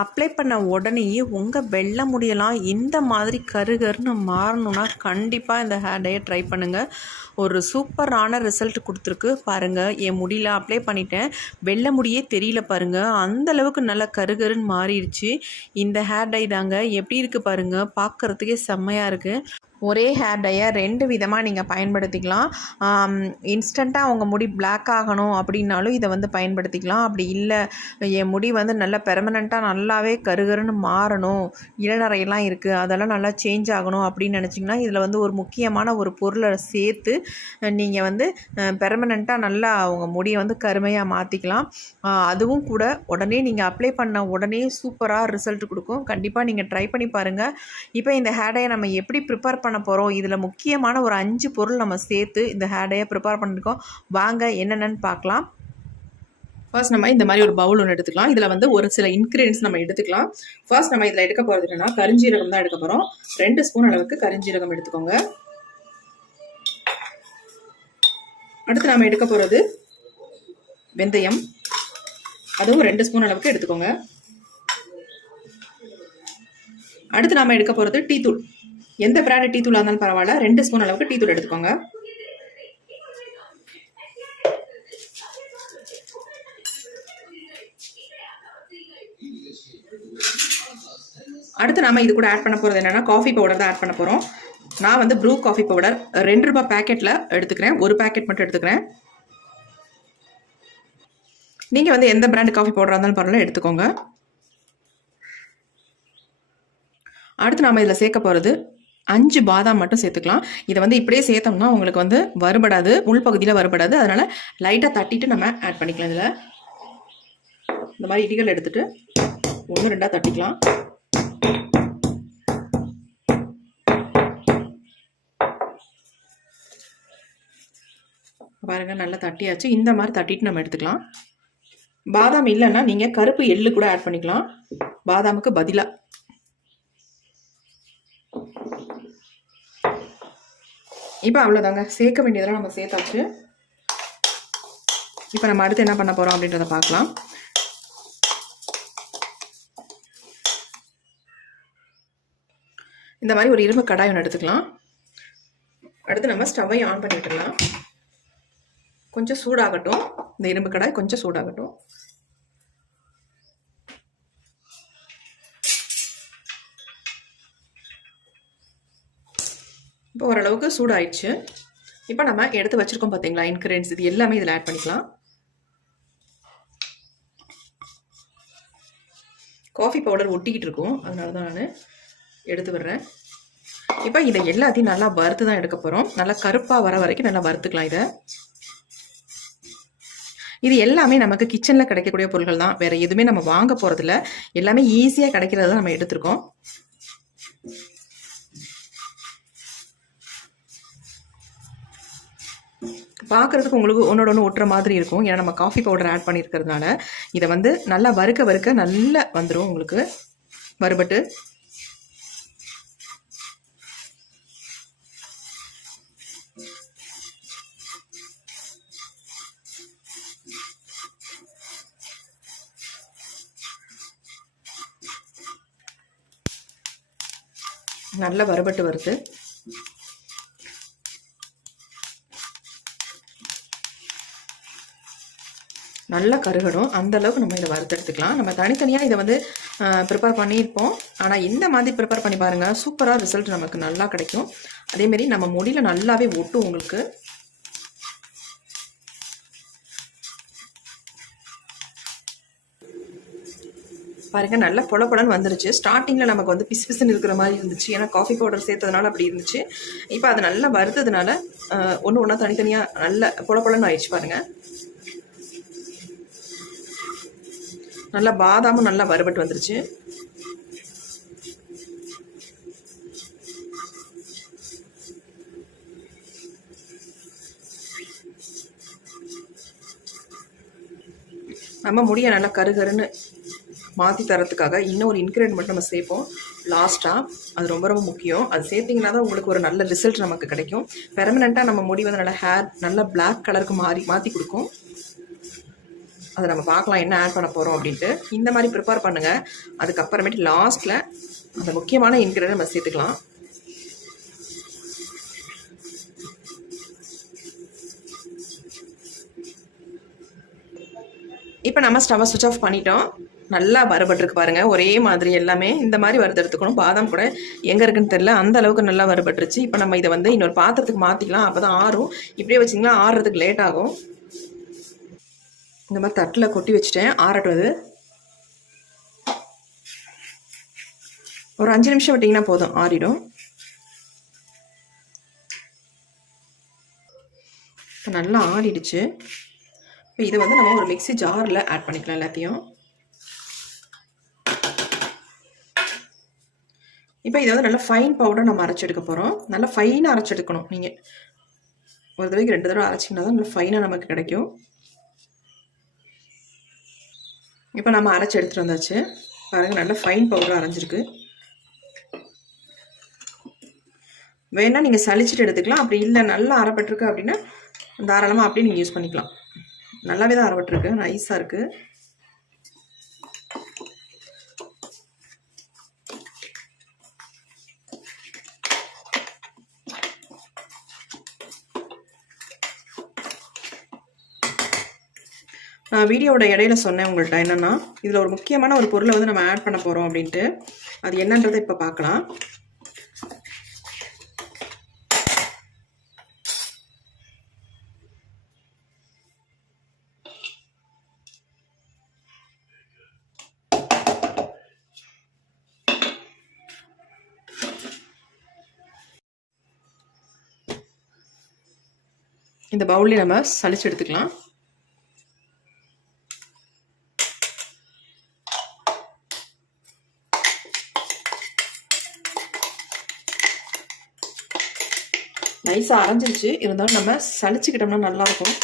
Apply பண்ண உடனேயே உங்கள் வெள்ளை முடியெல்லாம் இந்த மாதிரி கருகருன்னு மாறணுன்னா கண்டிப்பாக இந்த ஹேர் டையை ட்ரை பண்ணுங்கள். ஒரு சூப்பரான ரிசல்ட் கொடுத்துருக்கு பாருங்கள். என் முடியல அப்ளை பண்ணிட்டேன், வெள்ளை முடியே தெரியல பாருங்கள், அந்தளவுக்கு நல்லா கருகருன்னு மாறிடுச்சு. இந்த ஹேர் டை தாங்க. எப்படி இருக்குது பாருங்கள், பார்க்குறதுக்கே செம்மையாக இருக்குது. ஒரே ஹேர் டையை 2 விதமாக நீங்கள் பயன்படுத்திக்கலாம். இன்ஸ்டண்ட்டாக உங்கள் முடி பிளாக் ஆகணும் அப்படின்னாலும் இதை வந்து பயன்படுத்திக்கலாம். அப்படி இல்லை, என் முடி வந்து நல்லா பெர்மனண்ட்டாக நல்லாவே கருகருன்னு மாறணும், இளநரையெல்லாம் இருக்குது, அதெல்லாம் நல்லா சேஞ்ச் ஆகணும் அப்படின்னு நினச்சிங்கன்னா இதில் வந்து ஒரு முக்கியமான ஒரு பொருளை சேர்த்து நீங்கள் வந்து பெர்மனண்ட்டாக நல்லா உங்கள் முடியை வந்து கருமையாக மாற்றிக்கலாம். அதுவும் கூட உடனே நீங்கள் அப்ளை பண்ண உடனே சூப்பராக ரிசல்ட் கொடுக்கும். கண்டிப்பாக நீங்கள் ட்ரை பண்ணி பாருங்கள். இப்போ இந்த ஹேர் டையை நம்ம எப்படி ப்ரிப்பேர் பண்ண போகிறோம், இதில் முக்கியமான ஒரு 5 பொருள் நம்ம சேர்த்து இந்த ஹேர் டையை ப்ரிப்பேர் பண்ணியிருக்கோம். வாங்க என்னென்னு பார்க்கலாம். ஃபர்ஸ்ட் நம்ம இந்த மாதிரி ஒரு பவுல் ஒன்று எடுத்துக்கலாம். இதில் வந்து ஒரு சில இன்க்ரீடியன்ஸ் நம்ம எடுத்துக்கலாம். ஃபர்ஸ்ட் நம்ம இதில் எடுக்க போகிறது என்னன்னா கரிஞ்சீரகம் தான் எடுக்க போகிறோம். 2 ஸ்பூன் அளவுக்கு கரிஞ்சீரகம் எடுத்துக்கோங்க. அடுத்து நம்ம எடுக்க போகிறது வெந்தயம், அதுவும் 2 ஸ்பூன் அளவுக்கு எடுத்துக்கோங்க. அடுத்து நம்ம எடுக்க போகிறது டீ தூள். எந்த பிராண்ட் டீ தூளாக இருந்தாலும் பரவாயில்ல, 2 ஸ்பூன் அளவுக்கு டீ தூள் எடுத்துக்கோங்க. அடுத்து நம்ம இது கூட ஆட் பண்ண போகிறது என்னன்னா காஃபி பவுடர் தான் ஆட் பண்ண போகிறோம். நான் வந்து ப்ரூ காஃபி பவுடர் 2 ரூபாய் பேக்கெட்டில் எடுத்துக்கிறேன். ஒரு பேக்கெட் மட்டும் எடுத்துக்கிறேன். நீங்கள் வந்து எந்த பிராண்ட் காஃபி பவுடராக இருந்தாலும் பரவாயில்ல எடுத்துக்கோங்க. அடுத்து நம்ம இதில் சேர்க்க போகிறது 5 பாதாம் மட்டும் சேர்த்துக்கலாம். இதை வந்து இப்படியே சேர்த்தோம்னா உங்களுக்கு வந்து வறுபடாது, உள்பகுதியில் வறுபடாது. அதனால் லைட்டாக தட்டிட்டு நம்ம ஆட் பண்ணிக்கலாம். இதில் இந்த மாதிரி இடிகள் எடுத்துகிட்டு 1 2 தட்டிக்கலாம். பாருங்க, நல்லா தட்டியாச்சு. இந்த மாதிரி தட்டிட்டு நம்ம எடுத்துக்கலாம். பாதாம் இல்லைன்னா நீங்கள் கருப்பு எள்ளு கூட ஆட் பண்ணிக்கலாம் பாதாமுக்கு பதிலாக. இப்போ அவ்வளோதாங்க, சேர்க்க வேண்டியதெல்லாம் நம்ம சேர்த்தாச்சு. இப்போ நம்ம அடுத்து என்ன பண்ண போகிறோம் அப்படின்றத பார்க்கலாம். இந்த மாதிரி ஒரு இரும்பு கடாய் ஒன்று எடுத்துக்கலாம். அடுத்து நம்ம ஸ்டவ்வை ஆன் பண்ணி விட்டுடலாம். கொஞ்சம் சூடாகட்டும், இந்த இரும்பு கடாய் கொஞ்சம் சூடாகட்டும். இப்போ ஓரளவுக்கு சூடாயிடுச்சு. இப்போ நம்ம எடுத்து வச்சுருக்கோம் பார்த்தீங்களா இன்க்ரீடியன்ஸ், இது எல்லாமே இதில் ஆட் பண்ணிக்கலாம். காஃபி பவுடர் ஒட்டிக்கிட்டு இருக்கும், அதனால தான் நான் எடுத்து விடுறேன். இப்போ இதை எல்லாத்தையும் நல்லா வறுத்து தான் எடுக்க போகிறோம். நல்லா கருப்பாக வர வரைக்கும் நல்லா வறுத்துக்கலாம். இது எல்லாமே நமக்கு கிச்சனில் கிடைக்கக்கூடிய பொருட்கள் தான், வேறு எதுவுமே நம்ம வாங்க போகிறதில்ல. எல்லாமே ஈஸியாக கிடைக்கிறத நம்ம எடுத்துருக்கோம். பார்க்குறதுக்கு உங்களுக்கு ஒன்றோட ஒன்று ஒட்டுற மாதிரி இருக்கும், ஏன்னா நம்ம காஃபி பவுடர் ஆட் பண்ணியிருக்கிறதுனால. இதை வந்து நல்லா வறுக்க வறுக்க நல்லா வந்துடும் உங்களுக்கு வறுபட்டு. நல்லா வறுபட்டு வருது. நல்லா கருகடும், அந்த அளவுக்கு நம்ம இதை வறுத்தெடுத்துக்கலாம். நம்ம தனித்தனியாக இதை வந்து ப்ரிப்பேர் பண்ணியிருப்போம். ஆனால் இந்த மாதிரி ப்ரிப்பேர் பண்ணி பாருங்கள், சூப்பராக ரிசல்ட் நமக்கு நல்லா கிடைக்கும். அதேமாரி நம்ம முடியில் நல்லாவே ஒட்டும் உங்களுக்கு. பாருங்கள், நல்லா பொலப்பொலன்னு வந்துருச்சு. ஸ்டார்டிங்கில் நமக்கு வந்து பிசு பிசுன்னு இருக்கிற மாதிரி இருந்துச்சு, ஏன்னா காஃபி பவுடர் சேர்த்ததுனால அப்படி இருந்துச்சு. இப்போ அது நல்லா வறுத்ததுனால ஒன்று ஒன்றா தனித்தனியாக நல்ல பொலப்பொலன்னு ஆயிடுச்சு பாருங்கள். நல்லா பாதாமும் நல்லா வறுபட்டு வந்துருச்சு. நம்ம முடியை நல்லா கருகருன்னு மாற்றி தரத்துக்காக இன்னொரு இன்க்ரீடியன்ட் மட்டும் நம்ம சேர்ப்போம் லாஸ்ட்டாக. அது ரொம்ப ரொம்ப முக்கியம். அது சேர்த்திங்கன்னா தான் உங்களுக்கு ஒரு நல்ல ரிசல்ட் நமக்கு கிடைக்கும். பெர்மனெண்ட்டாக நம்ம முடி வந்து நல்லா ஹேர் நல்லா பிளாக் கலருக்கு மாற்றி கொடுக்கும். அதை நம்ம பார்க்கலாம் என்ன ஆட் பண்ண போகிறோம் அப்படின்ட்டு. இந்த மாதிரி ப்ரிப்பேர் பண்ணுங்கள். அதுக்கப்புறமேட்டு லாஸ்ட்டில் அந்த முக்கியமான இன்க்ரீடியன்ட் நம்ம சேர்த்துக்கலாம். இப்போ நம்ம ஸ்டவ்வை சுவிட்ச் ஆஃப் பண்ணிட்டோம். நல்லா வறுபட்டுருக்கு பாருங்கள். ஒரே மாதிரி எல்லாமே இந்த மாதிரி வறுத்தெடுத்துக்கணும். பாதாம் கூட எங்கே இருக்குன்னு தெரியல, அந்த அளவுக்கு நல்லா வறுபட்டுருச்சு. இப்போ நம்ம இதை வந்து இன்னொரு பாத்திரத்துக்கு மாற்றிக்கலாம். அப்போ தான் ஆறும். இப்படியே வச்சிங்கன்னா ஆறுறதுக்கு லேட் ஆகும். இந்த மாதிரி தட்டில் கொட்டி வச்சுட்டேன், ஆறட்டுவது. ஒரு 5 நிமிஷம் விட்டிங்கன்னா போதும், ஆறிடும். இப்போ நல்லா ஆறிடுச்சு. இப்போ இதை வந்து நம்ம ஒரு மிக்ஸி ஜாரில் ஆட் பண்ணிக்கலாம் எல்லாத்தையும். இப்போ இதை வந்து நல்லா ஃபைன் பவுடர் நம்ம அரைச்செடுக்க போகிறோம். நல்லா ஃபைனாக அரைச்செடுக்கணும். நீங்கள் ஒரு தடவைக்கு 2 தடவை அரைச்சிங்கன்னா தான் நல்லா ஃபைனாக நமக்கு கிடைக்கும். இப்போ நம்ம அரைச்சி எடுத்துகிட்டு வந்தாச்சு பாருங்கள். நல்லா ஃபைன் பவுடர் அரைஞ்சிருக்கு. வேணால் நீங்கள் சளிச்சிட்டு எடுத்துக்கலாம். அப்படி இல்லை நல்லா அரைப்பட்டிருக்கு அப்படின்னா தாராளமாக அப்படியே நீங்கள் யூஸ் பண்ணிக்கலாம். நல்லாவே தான் அரைப்பட்டிருக்கு, நைஸாக இருக்குது. நான் வீடியோவோட இடையில சொன்னேன் உங்கள்கிட்ட என்னென்னா, இதில் ஒரு முக்கியமான ஒரு பொருளை வந்து நம்ம ஆட் பண்ண போகிறோம் அப்படின்ட்டு. அது என்னன்றதை இப்போ பார்க்கலாம். இந்த பவுல்லே நம்ம சளிச்சு எடுத்துக்கலாம். நைஸாக அரைஞ்சிருச்சு, இருந்தாலும் நம்ம சளிச்சுக்கிட்டோம்னா நல்லாயிருக்கும்.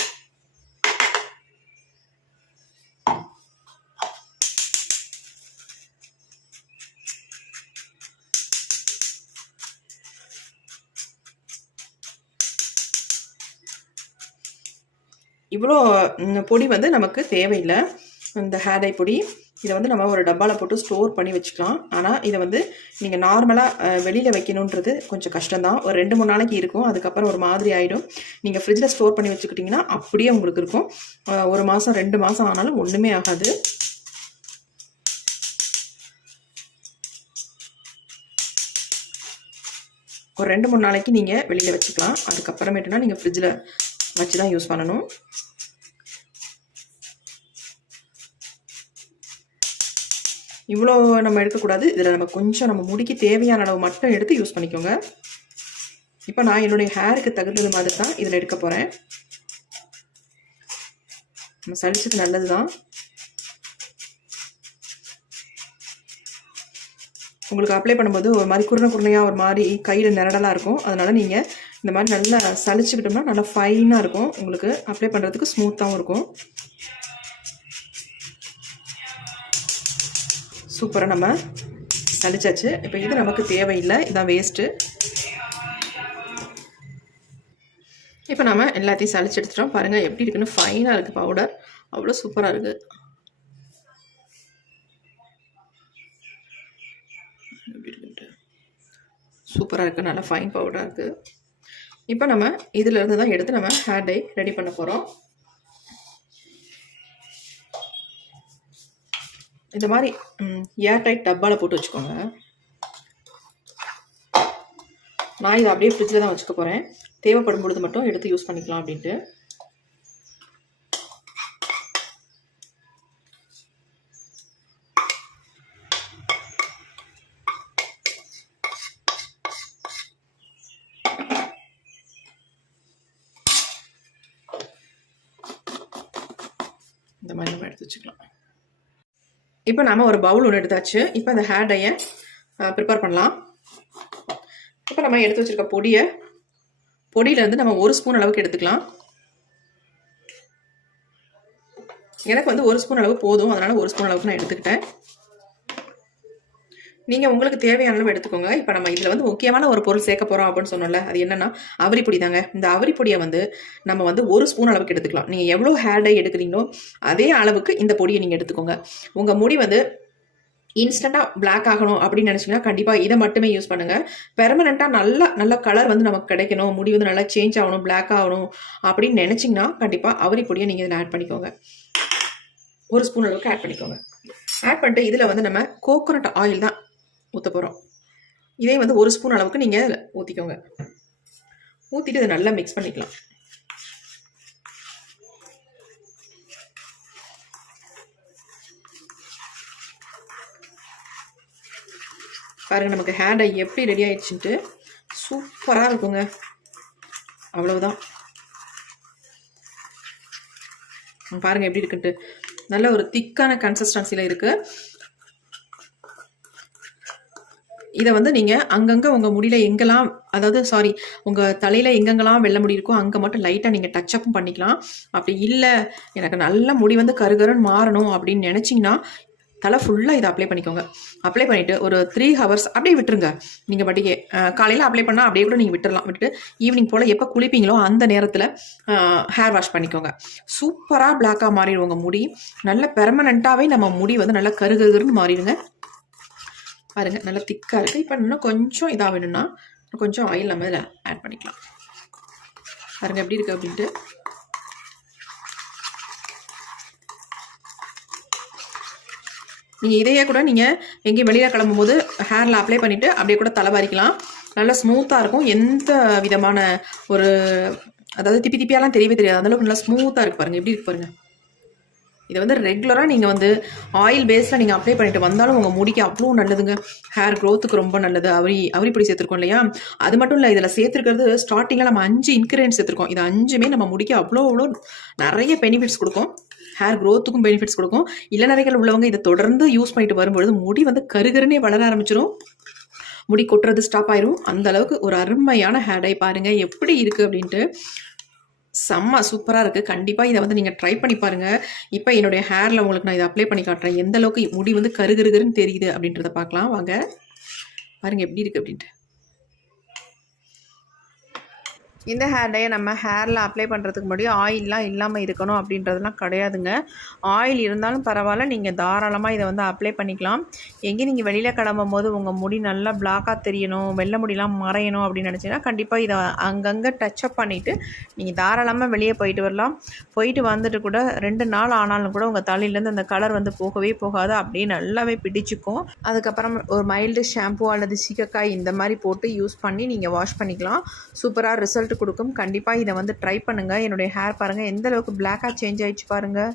இவ்வளோ பொடி வந்து நமக்கு தேவையில்லை. இந்த ஹேர் டை பொடி இதை வந்து நம்ம ஒரு டப்பாவில் போட்டு ஸ்டோர் பண்ணி வச்சுக்கலாம். ஆனால் இதை வந்து நீங்கள் நார்மலாக வெளியில் வைக்கணுன்றது கொஞ்சம் கஷ்டம்தான். ஒரு 2-3 நாளைக்கு இருக்கும், அதுக்கப்புறம் ஒரு மாதிரி ஆகிடும். நீங்கள் ஃப்ரிட்ஜில் ஸ்டோர் பண்ணி வச்சுக்கிட்டிங்கன்னா அப்படியே உங்களுக்கு இருக்கும். 1 மாதம் 2 மாதம் ஆனாலும் ஒன்றுமே ஆகாது. ஒரு 2-3 நாளைக்கு நீங்கள் வெளியில் வச்சுக்கலாம். அதுக்கப்புறமேட்டுனா நீங்கள் ஃப்ரிட்ஜில் வச்சு தான் யூஸ் பண்ணணும். இவ்வளோ நம்ம எடுக்கக்கூடாது. இதில் நம்ம கொஞ்சம் நம்ம முடிக்கு தேவையான அளவு மட்டும் எடுத்து யூஸ் பண்ணிக்கோங்க. இப்போ நான் என்னுடைய ஹேருக்கு தகுந்தது மாதிரி தான் இதில் எடுக்க போகிறேன். நம்ம சளிச்சது நல்லது தான். உங்களுக்கு அப்ளை பண்ணும்போது ஒரு மாதிரி குருணையாக ஒரு மாதிரி கையில் நிரடலாக இருக்கும். அதனால் நீங்கள் இந்த மாதிரி நல்லா சளிச்சுக்கிட்டோம்னா நல்லா ஃபைனாக இருக்கும். உங்களுக்கு அப்ளை பண்ணுறதுக்கு ஸ்மூத்தாகவும் இருக்கும். சூப்பராக நம்ம சளிச்சாச்சு. இப்போ இது நமக்கு தேவையில்லை, இதான் வேஸ்ட்டு. இப்போ நம்ம எல்லாத்தையும் சளிச்சு எடுத்துட்டோம். பாருங்கள் எப்படி இருக்குன்னு, ஃபைனாக இருக்குது பவுடர். அவ்வளோ சூப்பராக இருக்குது. சூப்பராக இருக்குது, நல்லா ஃபைன் பவுடராக இருக்குது. இப்போ நம்ம இதிலேருந்து தான் எடுத்து நம்ம ஹேர் டை ரெடி பண்ண போகிறோம். இந்த மாதிரி ஏர் டைட் டப்பாவில் போட்டு வச்சுக்கோங்க. நான் இதை அப்படியே ஃப்ரிட்ஜில் தான் வச்சுக்க போகிறேன். தேவைப்படும் பொழுது மட்டும் எடுத்து யூஸ் பண்ணிக்கலாம் அப்படின்ட்டு. இந்த மாதிரி நம்ம எடுத்து வச்சுக்கலாம். இப்போ நம்ம ஒரு பவுல் ஒன்று எடுத்தாச்சு. இப்போ அந்த ஹேர் டையை ப்ரிப்பேர் பண்ணலாம். இப்போ நம்ம எடுத்து வச்சுருக்க பொடியிலேருந்து நம்ம 1 ஸ்பூன் அளவுக்கு எடுத்துக்கலாம். எனக்கு வந்து 1 ஸ்பூன் அளவு போதும், அதனால் 1 ஸ்பூன் அளவுக்கு நான் எடுத்துக்கிட்டேன். நீங்கள் உங்களுக்கு தேவையான அளவு எடுத்துக்கோங்க. இப்போ நம்ம இதில் வந்து முக்கியமான ஒரு பொருள் சேர்க்க போகிறோம் அப்படின்னு சொன்னோம்ல, அது என்னன்னா அவரிப்பொடி தாங்க. இந்த அவரிப்பொடியை வந்து நம்ம வந்து 1 ஸ்பூன் அளவுக்கு எடுத்துக்கலாம். நீங்கள் எவ்வளோ ஹேர் டை எடுக்கிறீங்களோ அதே அளவுக்கு இந்த பொடியை நீங்கள் எடுத்துக்கோங்க. உங்கள் முடி வந்து இன்ஸ்டண்ட்டாக பிளாக் ஆகணும் அப்படின்னு நினச்சிங்கன்னா கண்டிப்பாக இதை மட்டுமே யூஸ் பண்ணுங்கள். பெர்மனெண்ட்டாக நல்ல கலர் வந்து நமக்கு கிடைக்கணும், முடி வந்து நல்லா சேஞ்ச் ஆகணும், பிளாக் ஆகணும் அப்படின்னு நினச்சிங்கன்னா கண்டிப்பாக அவரிப்பொடியை நீங்கள் இதில் ஆட் பண்ணிக்கோங்க. 1 ஸ்பூன் அளவுக்கு ஆட் பண்ணிக்கோங்க. ஆட் பண்ணிட்டு இதில் வந்து நம்ம கோகோனட் ஆயில் தான் ஊற்ற போகிறோம். இதே வந்து 1 ஸ்பூன் அளவுக்கு நீங்கள் ஊற்றிக்கோங்க. ஊற்றிட்டு இதை நல்லா மிக்ஸ் பண்ணிக்கலாம். பாருங்கள் நமக்கு ஹேர் டை எப்படி ரெடி ஆயிடுச்சுன்ட்டு சூப்பராக இருக்குங்க. அவ்வளவுதான். பாருங்கள் எப்படி இருக்குன்ட்டு நல்ல ஒரு திக்கான கன்சிஸ்டன்சியில் இருக்குது. இதை வந்து நீங்கள் அங்கங்கே உங்கள் முடியில் எங்கெல்லாம், அதாவது உங்கள் தலையில் எங்கெங்கெல்லாம் வெள்ளை முடி இருக்கோ அங்கே மட்டும் லைட்டாக நீங்கள் டச்சப்பும் பண்ணிக்கலாம். அப்படி இல்லை எனக்கு நல்ல முடி வந்து கருகருன்னு மாறணும் அப்படின்னு நினச்சிங்கன்னா தலை ஃபுல்லாக இதை அப்ளை பண்ணிக்கோங்க. அப்ளை பண்ணிவிட்டு ஒரு 3 ஹவர்ஸ் அப்படியே விட்டுருங்க. நீங்கள் பாட்டிக்கு காலையில் அப்ளை பண்ணால் அப்படியே கூட நீங்கள் விட்டுடலாம். விட்டுட்டு ஈவினிங் போல் எப்போ குளிப்பீங்களோ அந்த நேரத்தில் ஹேர் வாஷ் பண்ணிக்கோங்க. சூப்பராக பிளாக்காக மாறிடும் உங்கள் முடி. நல்ல பெர்மனண்ட்டாகவே நம்ம முடி வந்து நல்லா கருகருன்னு மாறிடுங்க. பாருங்கள் நல்லா திக்காக இருக்குது. இப்போ இன்னும் கொஞ்சம் இதாக வேணும்னா கொஞ்சம் ஆயில் நம்ம இதில் ஆட் பண்ணிக்கலாம். பாருங்கள் எப்படி இருக்குது அப்படின்ட்டு. நீங்கள் இதையே கூட நீங்கள் எங்கேயும் வெளியில் கிளம்பும்போது ஹேரில் அப்ளை பண்ணிவிட்டு அப்படியே கூட தலை வாரிக்கலாம். நல்லா ஸ்மூத்தாக இருக்கும். எந்த விதமான ஒரு அதாவது திப்பியாலாம் தெரியவே தெரியாது. அந்தளவுக்கு நல்லா ஸ்மூத்தாக இருக்குது. பாருங்கள் எப்படி இருக்கு பாருங்கள். இதை வந்து ரெகுலராக நீங்கள் வந்து ஆயில் பேஸில் நீங்கள் அப்ளை பண்ணிட்டு வந்தாலும் உங்கள் முடிக்கு அவ்வளோ நல்லதுங்க. ஹேர் க்ரோத்துக்கு ரொம்ப நல்லது. அவரிப்பொடி சேர்த்துருக்கோம் இல்லையா, அது மட்டும் இல்லை, இதில் சேர்த்துருக்கிறது ஸ்டார்டிங்கில் நம்ம 5 இன்க்ரீடியன்ஸ் சேர்த்துருக்கோம். இது 5மே நம்ம முடிக்க அவ்வளோ நிறைய பெனிஃபிட்ஸ் கொடுக்கும். ஹேர் க்ரோத்துக்கும் பெனிஃபிட்ஸ் கொடுக்கும். இளநரைகள் உள்ளவங்க இதை தொடர்ந்து யூஸ் பண்ணிட்டு வரும்பொழுது முடி வந்து கருகருன்னே வளர ஆரம்பிச்சிடும். முடி கொட்டுறது ஸ்டாப் ஆயிரும். அந்த அளவுக்கு ஒரு அருமையான ஹேர் டை. பாருங்கள் எப்படி இருக்குது அப்படின்ட்டு. செம்ம சூப்பராக இருக்குது. கண்டிப்பாக இதை வந்து நீங்கள் ட்ரை பண்ணி பாருங்கள். இப்போ என்னுடைய ஹேரில் உங்களுக்கு நான் இதை அப்ளை பண்ணி காட்டுறேன். எந்த அளவுக்கு முடி வந்து கருகருன்னு தெரியுது அப்படின்றத பார்க்கலாம் வாங்க. பாருங்கள் எப்படி இருக்குது அப்படின்ட்டு. இந்த ஹேர் டையை நம்ம ஹேரில் அப்ளை பண்ணுறதுக்கு முன்னாடி ஆயிலெலாம் இல்லாமல் இருக்கணும் அப்படின்றதுலாம் கிடையாதுங்க. ஆயில் இருந்தாலும் பரவாயில்ல, நீங்கள் தாராளமாக இதை வந்து அப்ளை பண்ணிக்கலாம். எங்கேயும் நீங்கள் வெளியில் கிளம்பும் போது உங்கள் முடி நல்லா பிளாக்காக தெரியணும், வெள்ளை முடியெலாம் மறையணும் அப்படின்னு நினச்சிங்கன்னா கண்டிப்பாக இதை அங்கங்கே டச்சப் பண்ணிவிட்டு நீங்கள் தாராளமாக வெளியே போயிட்டு வரலாம். போயிட்டு வந்துட்டு கூட 2 நாள் ஆனாலும் கூட உங்கள் தலையிலேருந்து அந்த கலர் வந்து போகவே போகாது. அப்படியே நல்லாவே பிடிச்சிக்கும். அதுக்கப்புறம் ஒரு மைல்டு ஷாம்பு அல்லது சீகக்காய் இந்த மாதிரி போட்டு யூஸ் பண்ணி நீங்கள் வாஷ் பண்ணிக்கலாம். சூப்பராக ரிசல்ட் கொடுக்கும். கண்டிப்பாக இதை வந்து ட்ரை பண்ணுங்கள். என்னுடைய ஹேர் பாருங்கள் எந்த அளவுக்கு பிளாக்காக சேஞ்ச் ஆயிடுச்சு பாருங்கள்.